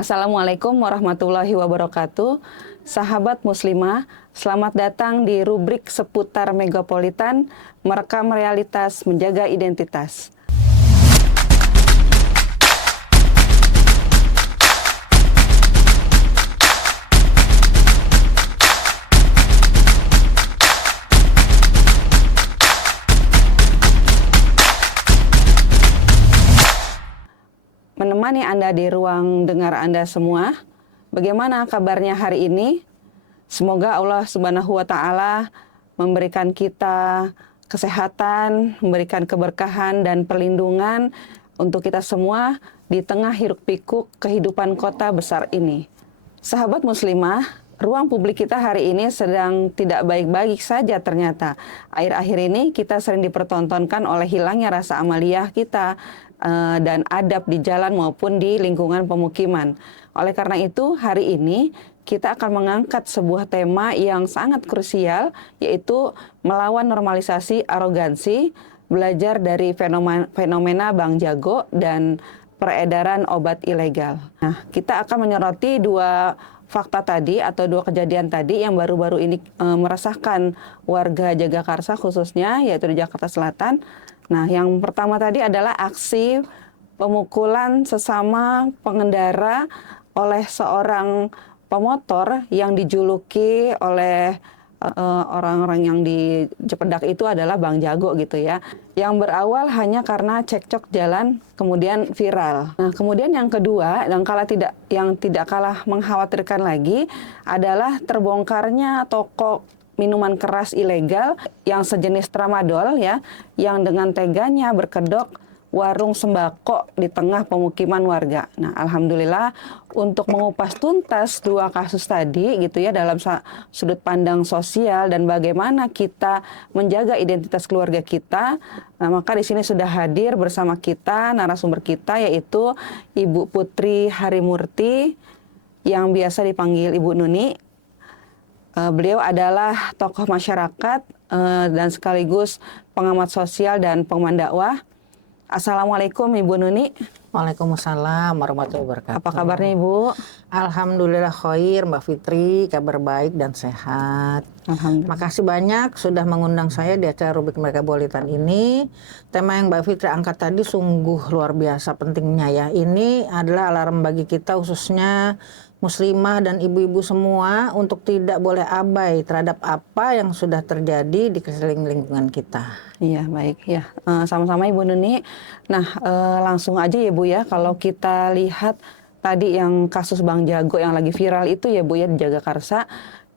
Assalamualaikum warahmatullahi wabarakatuh. Sahabat muslimah, selamat datang di rubrik seputar Megapolitan, merekam realitas, menjaga identitas. Menemani Anda di ruang dengar Anda semua. Bagaimana kabarnya hari ini? Semoga Allah Subhanahu wa Ta'ala memberikan kita kesehatan, memberikan keberkahan dan perlindungan untuk kita semua di tengah hiruk-pikuk kehidupan kota besar ini. Sahabat muslimah, ruang publik kita hari ini sedang tidak baik-baik saja ternyata. Akhir-akhir ini kita sering dipertontonkan oleh hilangnya rasa amaliyah kita dan adab di jalan maupun di lingkungan pemukiman. Oleh karena itu, hari ini kita akan mengangkat sebuah tema yang sangat krusial, yaitu melawan normalisasi arogansi, belajar dari fenomena Bang Jago dan peredaran obat ilegal. Nah, kita akan menyoroti dua fakta tadi atau dua kejadian tadi yang baru-baru ini meresahkan warga Jagakarsa khususnya, yaitu di Jakarta Selatan. Nah, yang pertama tadi adalah aksi pemukulan sesama pengendara oleh seorang pemotor yang dijuluki oleh orang-orang yang di Jepedak itu adalah Bang Jago gitu ya. Yang berawal hanya karena cekcok jalan kemudian viral. Nah, kemudian yang kedua yang tidak kalah mengkhawatirkan lagi adalah terbongkarnya toko minuman keras ilegal yang sejenis tramadol ya, yang dengan teganya berkedok warung sembako di tengah pemukiman warga. Nah, alhamdulillah untuk mengupas tuntas dua kasus tadi gitu ya dalam sudut pandang sosial dan bagaimana kita menjaga identitas keluarga kita. Nah, maka di sini sudah hadir bersama kita narasumber kita yaitu Ibu Putri Harimurti yang biasa dipanggil Ibu Nuni. Beliau adalah tokoh masyarakat dan sekaligus pengamat sosial dan pengumuman dakwah. Assalamualaikum Ibu Nuni. Waalaikumsalam warahmatullahi wabarakatuh. Apa kabarnya Ibu? Alhamdulillah khair Mbak Fitri, kabar baik dan sehat. Alhamdulillah. Makasih banyak sudah mengundang saya di acara rubrik Megapolitan ini. Tema yang Mbak Fitri angkat tadi sungguh luar biasa pentingnya ya. Ini adalah alarm bagi kita khususnya muslimah dan ibu-ibu semua untuk tidak boleh abai terhadap apa yang sudah terjadi di sekeliling lingkungan kita. Iya, baik ya. Sama-sama Ibu Nuni. Nah, langsung aja ya Bu ya, kalau kita lihat tadi yang kasus Bang Jago yang lagi viral itu ya Bu ya di Jagakarsa,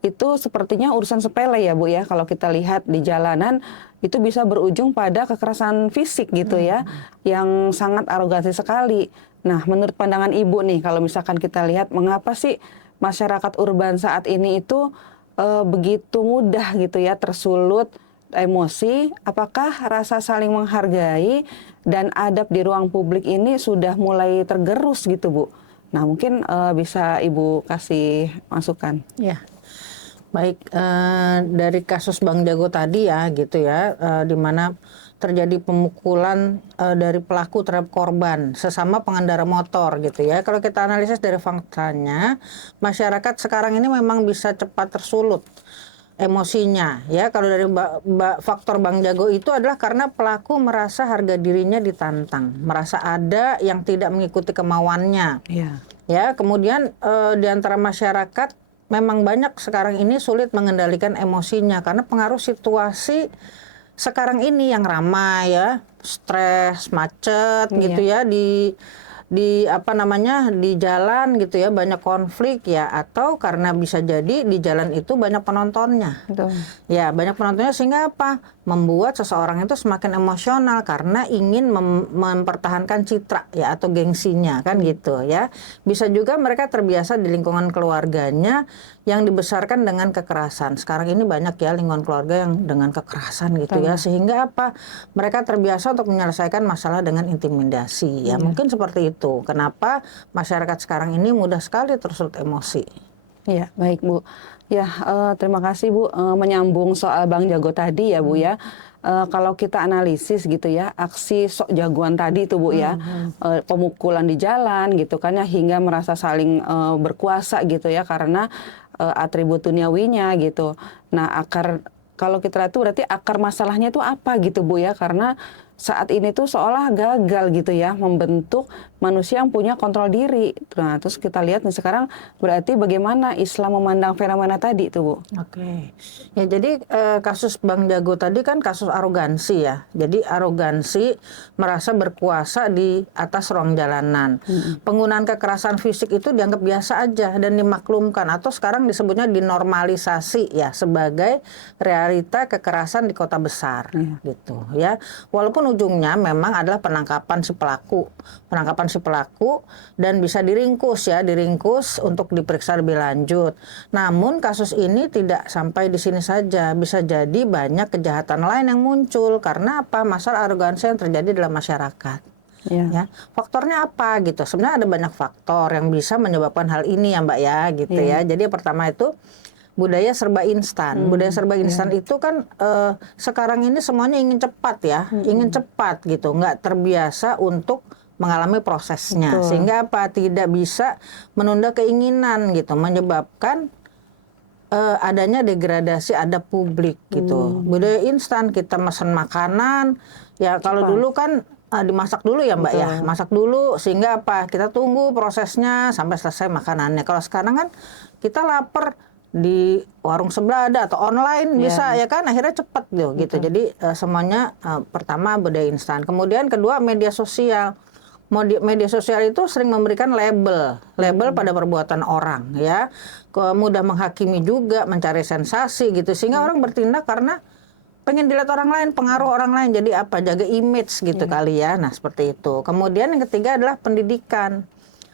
itu sepertinya urusan sepele ya Bu ya. Kalau kita lihat di jalanan itu bisa berujung pada kekerasan fisik gitu ya, yang sangat arogansi sekali. Nah, menurut pandangan Ibu nih, kalau misalkan kita lihat mengapa sih masyarakat urban saat ini itu begitu mudah gitu ya tersulut emosi? Apakah rasa saling menghargai dan adab di ruang publik ini sudah mulai tergerus gitu Bu? Nah, mungkin bisa Ibu kasih masukan. Ya. Baik, dari kasus Bang Jago tadi ya gitu ya, di mana terjadi pemukulan dari pelaku terhadap korban sesama pengendara motor gitu ya. Kalau kita analisis dari faktanya, masyarakat sekarang ini memang bisa cepat tersulut emosinya ya. Kalau dari faktor Bang Jago itu adalah karena pelaku merasa harga dirinya ditantang, merasa ada yang tidak mengikuti kemauannya. Iya. Ya, kemudian di antara masyarakat memang banyak sekarang ini sulit mengendalikan emosinya karena pengaruh situasi sekarang ini yang ramai ya, stres, macet gitu ya di jalan gitu ya, banyak konflik ya, atau karena bisa jadi di jalan itu banyak penontonnya. Betul. Ya, banyak penontonnya sehingga apa? Membuat seseorang itu semakin emosional karena ingin mempertahankan citra ya atau gengsinya kan gitu ya. Bisa juga mereka terbiasa di lingkungan keluarganya yang dibesarkan dengan kekerasan. Sekarang ini banyak ya lingkungan keluarga yang dengan kekerasan gitu ya, sehingga apa? Mereka terbiasa untuk menyelesaikan masalah dengan intimidasi ya. Mungkin seperti itu. Kenapa masyarakat sekarang ini mudah sekali tersulut emosi. Iya, baik Bu. Ya, terima kasih Bu. Menyambung soal Bang Jago tadi ya Bu ya. kalau kita analisis gitu ya, aksi sok jagoan tadi itu Bu ya, pemukulan di jalan gitu kan ya, hingga merasa saling berkuasa gitu ya karena atribut duniawinya gitu. Nah, kalau kita lihat tuh berarti akar masalahnya itu apa gitu Bu ya, karena saat ini tuh seolah gagal gitu ya membentuk manusia yang punya kontrol diri. Nah, terus kita lihat nih sekarang berarti bagaimana Islam memandang fenomena tadi tuh Bu. Oke. Ya jadi kasus Bang Jago tadi kan kasus arogansi ya. Jadi arogansi merasa berkuasa di atas ruang jalanan. Penggunaan kekerasan fisik itu dianggap biasa aja dan dimaklumkan, atau sekarang disebutnya dinormalisasi ya sebagai realita kekerasan di kota besar gitu ya. Walaupun ujungnya memang adalah penangkapan si pelaku dan bisa diringkus untuk diperiksa lebih lanjut. Namun kasus ini tidak sampai di sini saja, bisa jadi banyak kejahatan lain yang muncul karena apa? Masalah arogansi yang terjadi dalam masyarakat. Ya, faktornya apa gitu? Sebenarnya ada banyak faktor yang bisa menyebabkan hal ini ya Mbak ya gitu ya. Jadi yang pertama itu budaya serba instan. Budaya serba instan itu kan sekarang ini semuanya ingin cepat ya, ingin cepat gitu, nggak terbiasa untuk mengalami prosesnya. Sehingga apa? Tidak bisa menunda keinginan gitu, menyebabkan adanya degradasi adab publik gitu. Budaya instan, kita mesen makanan, ya kalau dulu kan dimasak dulu ya Mbak ya, masak dulu sehingga apa? Kita tunggu prosesnya sampai selesai makanannya. Kalau sekarang kan kita lapar di warung sebelah ada atau online bisa ya kan, akhirnya cepat gitu. Jadi semuanya pertama budaya instan. Kemudian kedua media sosial. Media sosial itu sering memberikan label pada perbuatan orang ya. Mudah menghakimi juga, mencari sensasi gitu, sehingga orang bertindak karena pengen dilihat orang lain, pengaruh orang lain. Jadi apa? Jaga image gitu kali ya. Nah, seperti itu. Kemudian yang ketiga adalah pendidikan.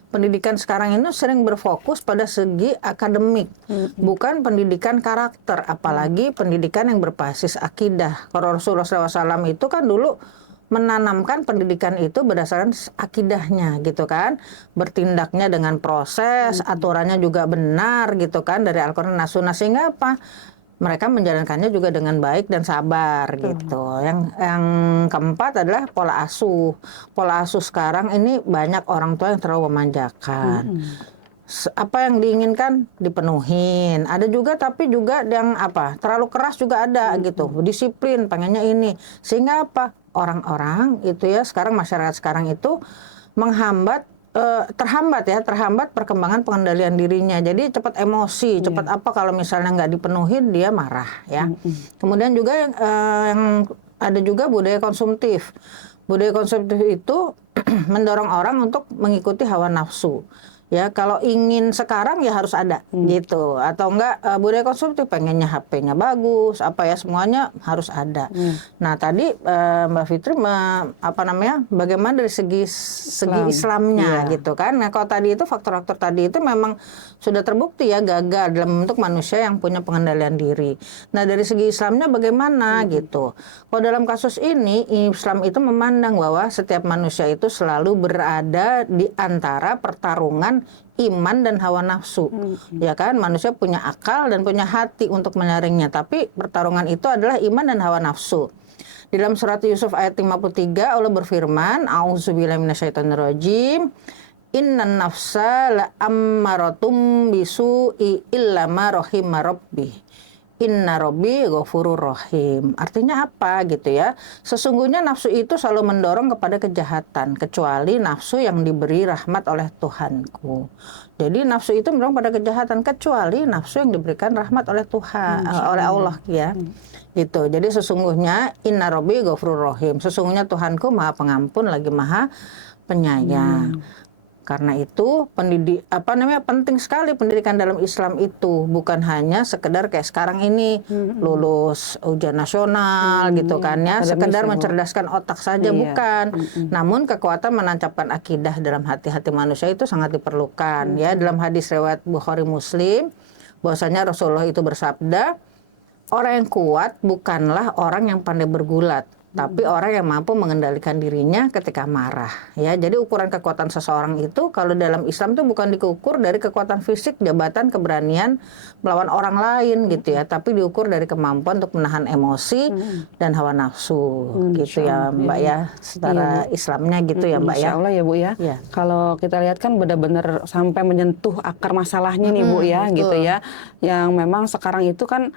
Pendidikan sekarang ini sering berfokus pada segi akademik, bukan pendidikan karakter, apalagi pendidikan yang berbasis akidah. Kalau Rasulullah SAW itu kan dulu menanamkan pendidikan itu berdasarkan akidahnya gitu kan, bertindaknya dengan proses, aturannya juga benar gitu kan dari Al-Quran dan Sunnah, sehingga apa? Mereka menjalankannya juga dengan baik dan sabar gitu. Yang keempat adalah pola asuh. Pola asuh sekarang ini banyak orang tua yang terlalu memanjakan. Apa yang diinginkan dipenuhin. Ada juga tapi juga yang apa? Terlalu keras juga ada gitu. Disiplin, pengennya ini. Sehingga apa? Orang-orang itu ya sekarang, masyarakat sekarang itu terhambat perkembangan pengendalian dirinya. Jadi cepat emosi, cepat apa kalau misalnya nggak dipenuhin dia marah ya. Kemudian juga yang ada juga budaya konsumtif. Budaya konsumtif itu mendorong orang untuk mengikuti hawa nafsu. Ya, kalau ingin sekarang ya harus ada gitu, atau enggak budaya konsumtif pengennya HP-nya bagus, apa ya semuanya harus ada. Nah tadi Mbak Fitri bagaimana dari segi Islamnya gitu kan? Nah kalau tadi itu faktor-faktor tadi itu memang sudah terbukti ya gagal dalam bentuk manusia yang punya pengendalian diri. Nah dari segi Islamnya bagaimana gitu? Kalau dalam kasus ini Islam itu memandang bahwa setiap manusia itu selalu berada di antara pertarungan iman dan hawa nafsu. Ya kan, manusia punya akal dan punya hati untuk menyaringnya, tapi pertarungan itu adalah iman dan hawa nafsu. Di dalam surat Yusuf ayat 53 Allah berfirman, A'udzubillahi minasyaitonirrajim, innan nafsa la ammaratum bisu'i illa ma rahima rabbih. Inna Rabbi ghafurur rahim. Artinya apa gitu ya? Sesungguhnya nafsu itu selalu mendorong kepada kejahatan, kecuali nafsu yang diberi rahmat oleh Tuhanku. Jadi nafsu itu mendorong pada kejahatan, kecuali nafsu yang diberikan rahmat oleh Tuhan, oleh Allah ya. Gitu. Jadi sesungguhnya Inna Rabbi ghafurur rahim. Sesungguhnya Tuhanku Maha Pengampun lagi Maha Penyayang. Karena itu penting sekali pendidikan dalam Islam itu, bukan hanya sekedar kayak sekarang ini lulus ujian nasional gitu kan ya, sekedar mencerdaskan otak saja bukan. Namun kekuatan menancapkan akidah dalam hati-hati manusia itu sangat diperlukan ya. Dalam hadis riwayat Bukhari Muslim bahwasanya Rasulullah itu bersabda, orang yang kuat bukanlah orang yang pandai bergulat, tapi orang yang mampu mengendalikan dirinya ketika marah. Ya, jadi ukuran kekuatan seseorang itu kalau dalam Islam itu bukan diukur dari kekuatan fisik, jabatan, keberanian melawan orang lain gitu ya, tapi diukur dari kemampuan untuk menahan emosi dan hawa nafsu gitu ya Mbak ya, secara Islamnya gitu ya Mbak ya. Insya Allah ya Bu ya. Ya. Kalau kita lihat kan benar-benar sampai menyentuh akar masalahnya nih Bu ya, betul. gitu ya. Yang memang sekarang itu kan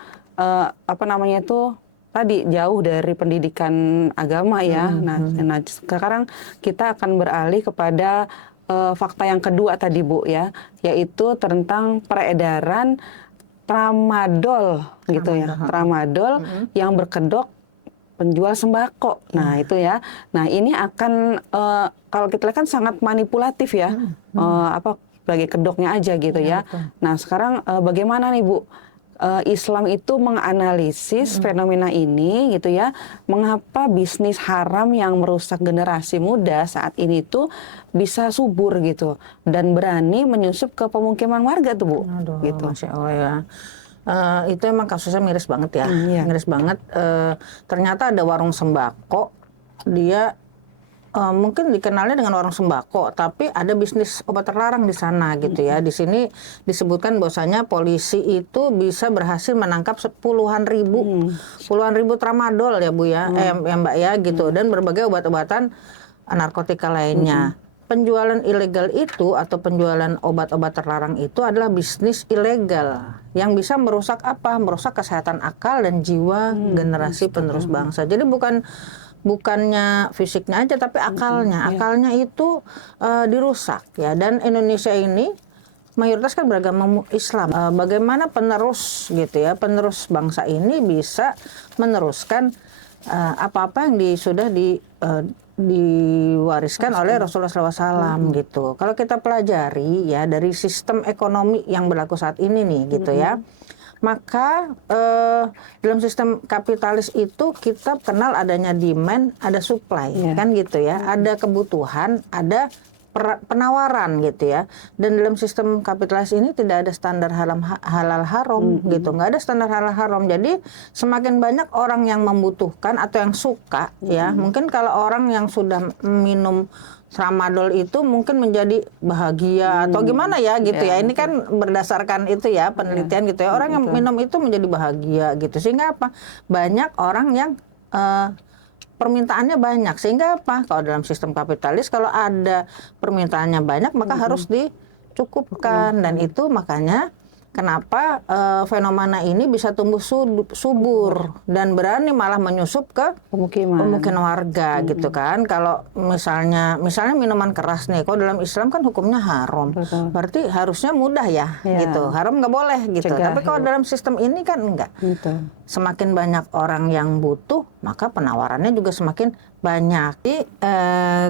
apa namanya itu tadi jauh dari pendidikan agama ya. Nah, sekarang kita akan beralih kepada fakta yang kedua tadi Bu ya, yaitu tentang peredaran tramadol gitu ya. Tramadol yang berkedok penjual sembako. Nah, itu ya. Nah, ini akan kalau kita lihat kan sangat manipulatif ya. Apa sebagai kedoknya aja gitu ya. Betul. Nah, sekarang bagaimana nih Bu? Islam itu menganalisis fenomena ini gitu ya, mengapa bisnis haram yang merusak generasi muda saat ini tuh bisa subur gitu dan berani menyusup ke pemukiman warga tuh Bu. Aduh, Gitu. Masya Allah ya. Itu emang kasusnya miris banget ya, Iya. miris banget. Ternyata ada warung sembako, dia mungkin dikenalnya dengan warung sembako, tapi ada bisnis obat terlarang di sana gitu ya. Di sini disebutkan bahwasanya polisi itu bisa berhasil menangkap puluhan ribu tramadol ya Bu ya, ya Mbak ya gitu, dan berbagai obat-obatan narkotika lainnya. Penjualan ilegal itu atau penjualan obat-obat terlarang itu adalah bisnis ilegal yang bisa merusak apa? Merusak kesehatan akal dan jiwa generasi penerus bangsa. Jadi bukannya fisiknya aja tapi akalnya. Akalnya itu dirusak ya. Dan Indonesia ini mayoritas kan beragama Islam. Bagaimana penerus gitu ya, penerus bangsa ini bisa meneruskan apa-apa yang sudah diwariskan oleh Rasulullah SAW gitu. Kalau kita pelajari ya dari sistem ekonomi yang berlaku saat ini nih gitu ya, maka dalam sistem kapitalis itu kita kenal adanya demand, ada supply kan gitu ya, ada kebutuhan, ada penawaran gitu ya. Dan dalam sistem kapitalis ini tidak ada standar halal haram gitu, nggak ada standar halal haram. Jadi semakin banyak orang yang membutuhkan atau yang suka ya, mungkin kalau orang yang sudah minum tramadol itu mungkin menjadi bahagia atau gimana ya gitu ya. Ini kan berdasarkan itu ya penelitian gitu ya. Orang yang minum itu menjadi bahagia gitu. Sehingga apa? Banyak orang yang permintaannya banyak, sehingga apa? Kalau dalam sistem kapitalis kalau ada permintaannya banyak maka harus dicukupkan, dan itu makanya kenapa fenomena ini bisa tumbuh subur dan berani malah menyusup ke pemukiman warga gitu kan. Kalau misalnya minuman keras nih, kalau dalam Islam kan hukumnya haram. Betul. Berarti harusnya mudah ya gitu. Haram nggak boleh gitu. Cegah, Tapi kalau dalam sistem ini kan enggak. Gitu. Semakin banyak orang yang butuh, maka penawarannya juga semakin banyak. Jadi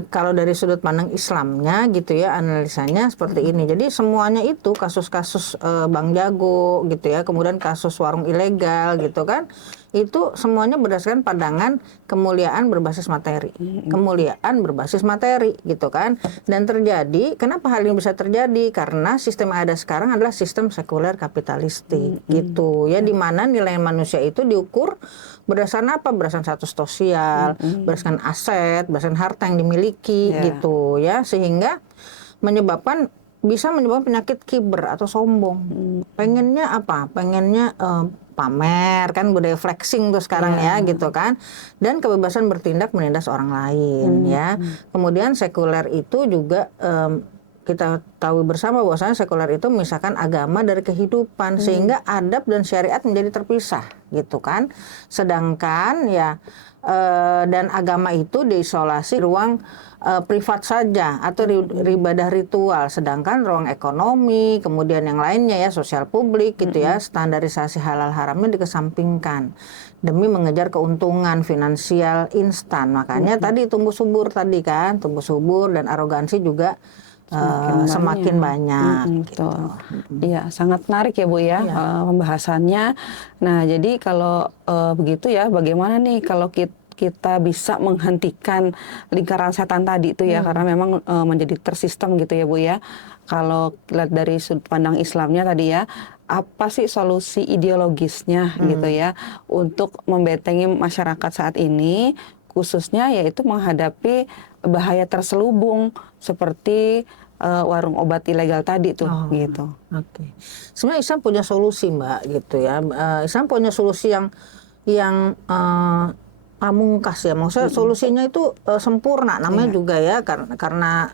kalau dari sudut pandang Islamnya gitu ya, analisanya seperti ini. Jadi semuanya itu kasus-kasus Bang Jago gitu ya, kemudian kasus warung ilegal gitu kan, itu semuanya berdasarkan pandangan kemuliaan berbasis materi. Kemuliaan berbasis materi gitu kan. Dan terjadi, kenapa hal ini bisa terjadi? Karena sistem yang ada sekarang adalah sistem sekuler kapitalistik gitu ya, di mana nilai manusia itu diukur berdasarkan apa? Berdasarkan status sosial, berdasarkan aset, berdasarkan harta yang dimiliki gitu ya, sehingga bisa menyebabkan penyakit kiber atau sombong. Pengennya apa? Pengennya pamer kan, budaya flexing tuh sekarang ya gitu kan, dan kebebasan bertindak menindas orang lain ya. Kemudian sekuler itu juga kita tahu bersama bahwasanya sekuler itu memisahkan agama dari kehidupan, sehingga adab dan syariat menjadi terpisah gitu kan. Sedangkan ya dan agama itu diisolasi ruang privat saja atau ibadah ritual, sedangkan ruang ekonomi kemudian yang lainnya ya, sosial publik gitu ya, standarisasi halal haramnya dikesampingkan demi mengejar keuntungan finansial instan. Makanya tadi tumbuh subur dan arogansi juga semakin banyak gitu. Iya, sangat menarik ya Bu ya, pembahasannya. Nah, jadi kalau begitu ya, bagaimana nih kalau kita bisa menghentikan lingkaran setan tadi itu ya, karena memang menjadi tersistem gitu ya Bu ya. Kalau lihat dari sudut pandang Islamnya tadi ya, apa sih solusi ideologisnya gitu ya untuk membentengi masyarakat saat ini khususnya yaitu menghadapi bahaya terselubung seperti warung obat ilegal tadi tuh gitu. Oke. Sebenarnya Islam punya solusi Mbak gitu ya. Islam punya solusi yang pamungkas ya. Maksudnya solusinya itu sempurna namanya juga ya karena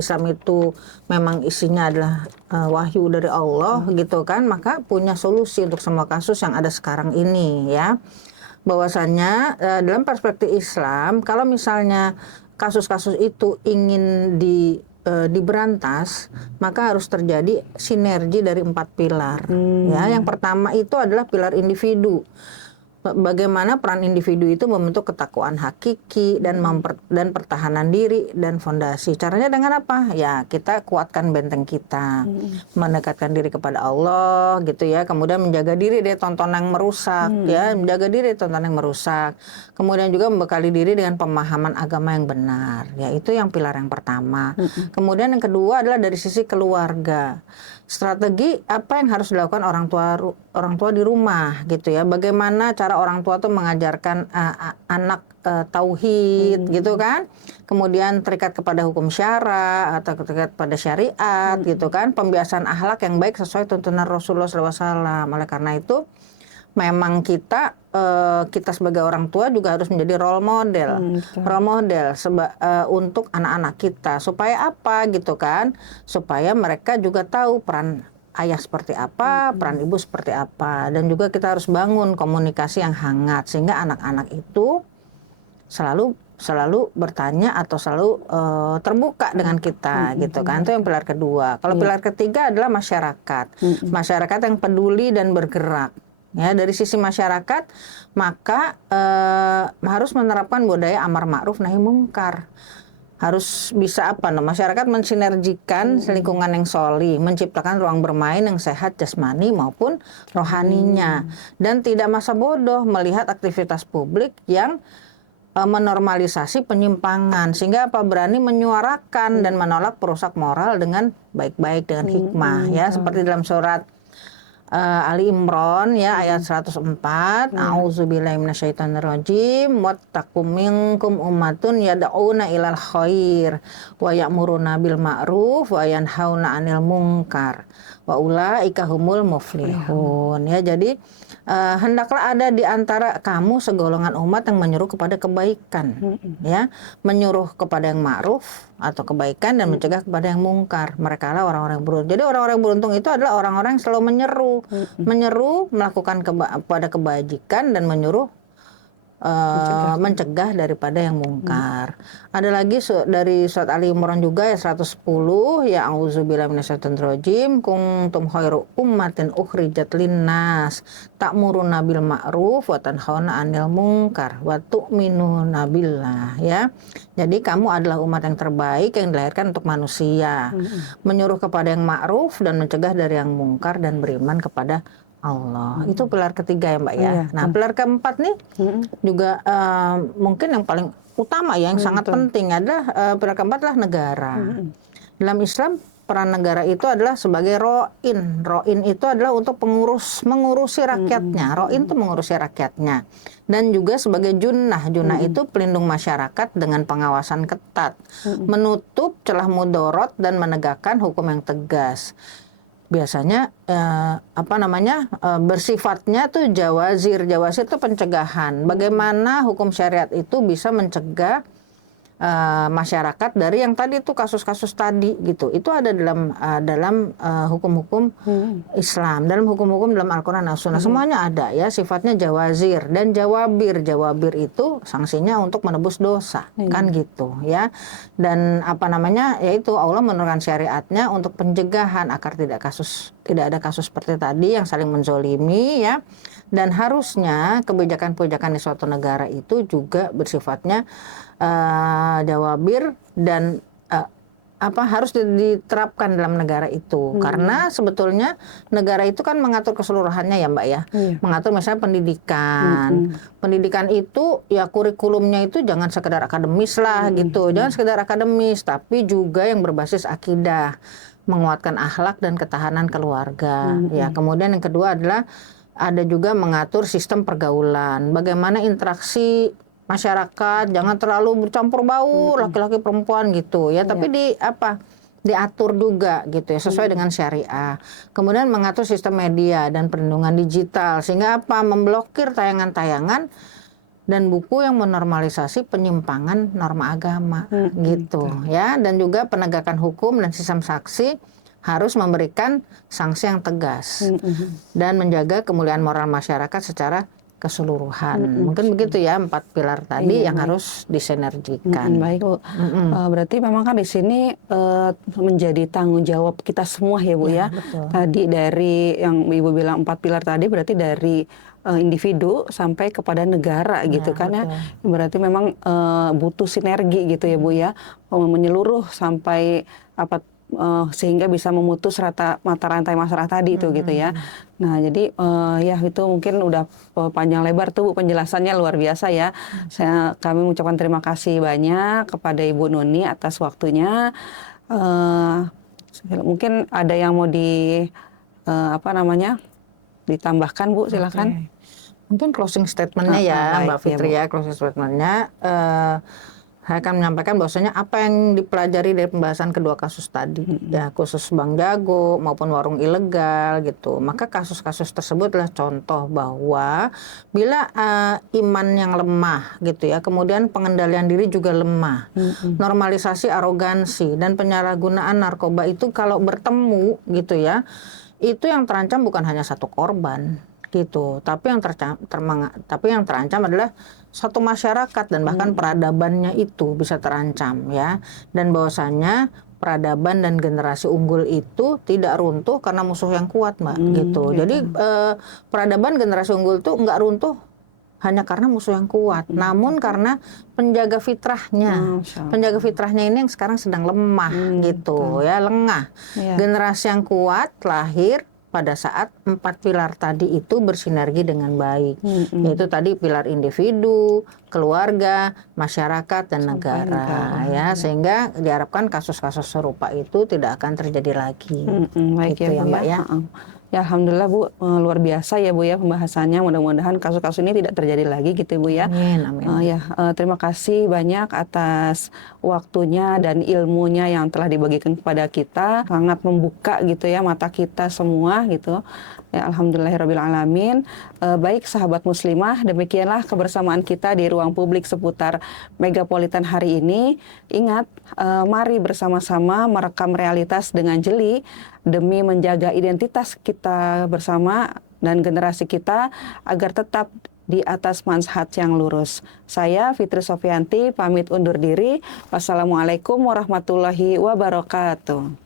Islam itu memang isinya adalah wahyu dari Allah gitu kan, maka punya solusi untuk semua kasus yang ada sekarang ini ya. Bahwasannya dalam perspektif Islam kalau misalnya kasus-kasus itu ingin diberantas, maka harus terjadi sinergi dari 4 pilar. Ya, yang pertama itu adalah pilar individu. Bagaimana peran individu itu membentuk ketakwaan hakiki dan pertahanan diri dan fondasi. Caranya dengan apa? Ya, kita kuatkan benteng kita, mendekatkan diri kepada Allah gitu ya. Kemudian menjaga diri dari tontonan yang merusak ya, menjaga diri dari tontonan yang merusak. Kemudian juga membekali diri dengan pemahaman agama yang benar. Ya, itu yang pilar yang pertama. Kemudian yang kedua adalah dari sisi keluarga. Strategi apa yang harus dilakukan orang tua di rumah gitu ya. Bagaimana cara orang tua tuh mengajarkan anak tauhid gitu kan. Kemudian terikat kepada hukum syara atau terikat pada syariat gitu kan. Pembiasaan akhlak yang baik sesuai tuntunan Rasulullah SAW. Oleh karena itu memang kita sebagai orang tua juga harus menjadi role model untuk anak-anak kita. Supaya apa gitu kan? Supaya mereka juga tahu peran ayah seperti apa, peran ibu seperti apa, dan juga kita harus bangun komunikasi yang hangat sehingga anak-anak itu selalu bertanya atau selalu terbuka dengan kita gitu kan. Itu yang pilar kedua. Kalau pilar ketiga adalah masyarakat yang peduli dan bergerak. Ya, dari sisi masyarakat maka harus menerapkan budaya amar ma'ruf nahi mungkar. Harus bisa masyarakat mensinergikan lingkungan yang sholih, menciptakan ruang bermain yang sehat jasmani maupun rohaninya, dan tidak masa bodoh melihat aktivitas publik yang menormalisasi penyimpangan, sehingga berani menyuarakan dan menolak perusak moral dengan baik-baik, dengan hikmah ya, seperti dalam surat Ali Imran ya ayat 104. A'udzubillahi minasyaitonirrajim. Wattaqum minkum ummatun yad'una ilal khair wa ya'muruna bil ma'ruf wa yanhauna 'anil munkar wa ulaika humul muflihun. Ya, jadi hendaklah ada di antara kamu segolongan umat yang menyuruh kepada kebaikan, ya, menyuruh kepada yang ma'ruf atau kebaikan dan mencegah kepada yang mungkar. Mereka lah orang-orang yang beruntung. Jadi orang-orang yang beruntung itu adalah orang-orang yang selalu menyeru melakukan kepada kebajikan dan menyuruh mencegah daripada yang mungkar. Ada lagi dari surat Ali Imran juga ya 110, ya auzubillahi minasyaitonirrajim, kuntum khairu ummatin ukhrijat linnas ta'muruna bil ma'ruf wa tanhauna 'anil munkar wa tu'minuna billah ya. Jadi kamu adalah umat yang terbaik yang dilahirkan untuk manusia, menyuruh kepada yang ma'ruf dan mencegah dari yang mungkar dan beriman kepada Allah. Itu pilar ketiga ya Mbak ya. Nah, pilar keempat nih juga mungkin yang paling utama ya, yang sangat penting adalah pilar keempat adalah negara. Dalam Islam peran negara itu adalah sebagai ro'in. Ro'in itu adalah untuk mengurusi rakyatnya. Ro'in itu mengurusi rakyatnya. Dan juga sebagai junnah. Junnah itu pelindung masyarakat dengan pengawasan ketat. Menutup celah mudorot dan menegakkan hukum yang tegas. Biasanya bersifatnya tuh jawazir. Jawazir itu pencegahan. Bagaimana hukum syariat itu bisa mencegah masyarakat dari yang tadi tuh kasus-kasus tadi gitu. Itu ada dalam hukum-hukum Islam, dalam hukum-hukum dalam Al-Qur'an dan Sunnah. Semuanya ada ya, sifatnya jawazir dan jawabir. Jawabir itu sanksinya untuk menebus dosa, kan gitu ya. Dan yaitu Allah menurunkan syariatnya untuk pencegahan agar tidak ada kasus seperti tadi yang saling menzolimi ya. Dan harusnya kebijakan-kebijakan di suatu negara itu juga bersifatnya jawabir dan harus diterapkan dalam negara itu. Karena sebetulnya negara itu kan mengatur keseluruhannya ya Mbak ya. Mengatur misalnya pendidikan. Pendidikan itu ya kurikulumnya itu jangan sekedar akademis lah gitu. Jangan sekedar akademis, tapi juga yang berbasis akidah, menguatkan akhlak dan ketahanan keluarga. Ya, kemudian yang kedua adalah ada juga mengatur sistem pergaulan. Bagaimana interaksi masyarakat, jangan terlalu bercampur baur laki-laki perempuan gitu ya. Tapi diatur juga gitu ya sesuai dengan syariah. Kemudian mengatur sistem media dan perlindungan digital sehingga memblokir tayangan-tayangan dan buku yang menormalisasi penyimpangan norma agama gitu ya. Dan juga penegakan hukum dan sistem saksi harus memberikan sanksi yang tegas dan menjaga kemuliaan moral masyarakat secara keseluruhan. Mungkin begitu ya 4 pilar tadi yang harus disinergikan. Baik Bu. Berarti memang kan di sini menjadi tanggung jawab kita semua ya Bu ya. Betul. Tadi dari yang Ibu bilang 4 pilar tadi berarti dari individu sampai kepada negara gitu kan ya. Berarti memang butuh sinergi gitu ya Bu ya. Menyeluruh sampai sehingga bisa memutus mata rantai masalah tadi itu gitu ya. Nah jadi ya itu mungkin udah panjang lebar tuh Bu penjelasannya luar biasa ya. Kami mengucapkan terima kasih banyak kepada Ibu Nuni atas waktunya. Mungkin ada yang mau ditambahkan Bu, silakan. Mungkin closing statementnya ya Mbak Fitri ya, closing statementnya. Saya akan menyampaikan bahwasanya apa yang dipelajari dari pembahasan kedua kasus tadi, ya khusus Bank Jago maupun warung ilegal gitu. Maka kasus-kasus tersebut adalah contoh bahwa bila iman yang lemah gitu ya, kemudian pengendalian diri juga lemah, normalisasi arogansi dan penyalahgunaan narkoba itu kalau bertemu gitu ya, itu yang terancam bukan hanya satu korban gitu, tapi yang terancam adalah satu masyarakat dan bahkan peradabannya itu bisa terancam ya. Dan bahwasanya peradaban dan generasi unggul itu tidak runtuh karena musuh yang kuat Mbak gitu. Jadi peradaban generasi unggul itu nggak runtuh hanya karena musuh yang kuat, namun karena penjaga fitrahnya. Penjaga fitrahnya ini yang sekarang sedang lemah gitu ya, lengah. Generasi yang kuat lahir pada saat 4 pilar tadi itu bersinergi dengan baik, yaitu tadi pilar individu, keluarga, masyarakat, dan negara ya, sehingga diharapkan kasus-kasus serupa itu tidak akan terjadi lagi. Baik gitu ya Mbak ya. Ya alhamdulillah Bu, luar biasa ya Bu ya pembahasannya. Mudah-mudahan kasus-kasus ini tidak terjadi lagi gitu Bu ya. Amin, amin. Terima kasih banyak atas waktunya dan ilmunya yang telah dibagikan kepada kita. Sangat membuka gitu ya mata kita semua gitu. Ya alhamdulillahirabbil alamin. Baik sahabat muslimah, demikianlah kebersamaan kita di ruang publik seputar Megapolitan hari ini. Ingat, mari bersama-sama merekam realitas dengan jeli demi menjaga identitas kita bersama dan generasi kita agar tetap di atas manhaj yang lurus. Saya Fitri Sofianti pamit undur diri. Wassalamualaikum warahmatullahi wabarakatuh.